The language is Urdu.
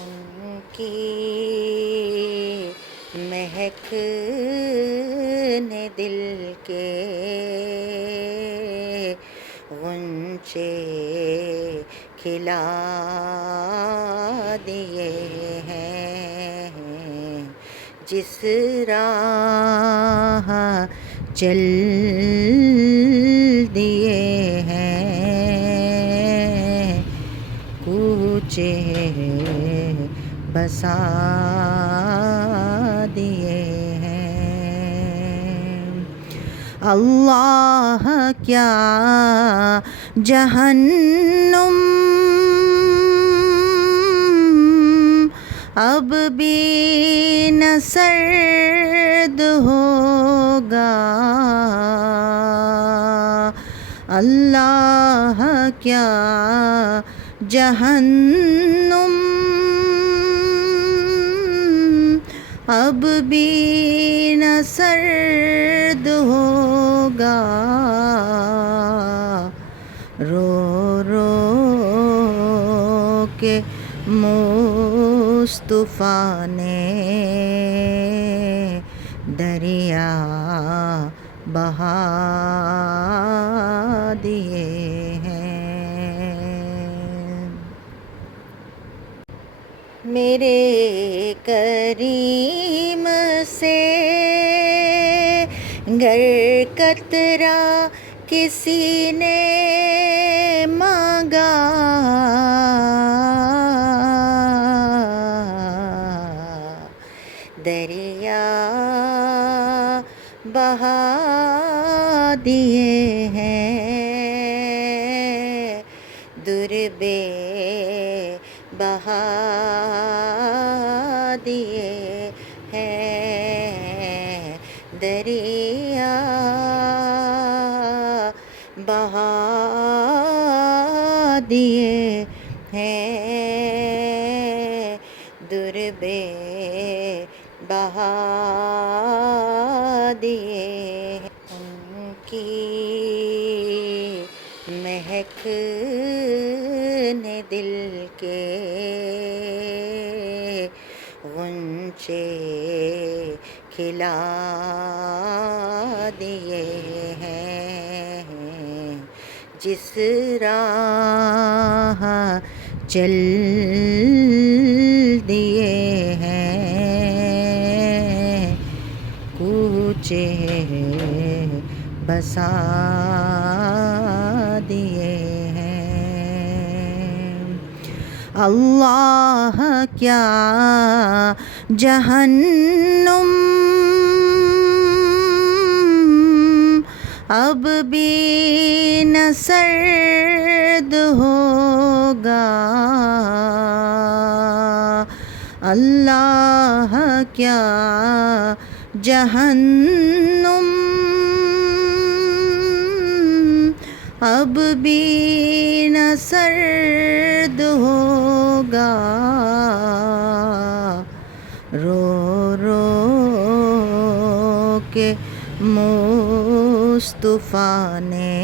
ان کی مہک نے دل کے غنچے کھلا دیے ہیں، جس راہ چل دیے ہیں، کوچے بسا دیے ہیں۔ اللہ کیا جہنم اب بھی نہ سرد ہوگا، اللہ کیا جہنم اب بھی نہ سرد ہوگا، رو رو کے مصطفیٰ نے دریا بہا دیے ہیں۔ میرے کریم سے گر قطرہ کسی نے مانگا، دریا بہا دیے ہیں، در بے بہا دیے ہیں، دریا بہا دیے ہیں، در بے بہا دیے ہیں۔ ان کی مہک نے دل کے غنچے کھلا دیے ہیں، جس راہ چل دیے ہیں، کوچے بسا دیے ہیں۔ اللہ کیا جہنم اب بھی نہ سرد ہوگا، اللہ کیا جہنم اب بھی نہ سرد ہوگا، رو رو کے مصطفیٰ نے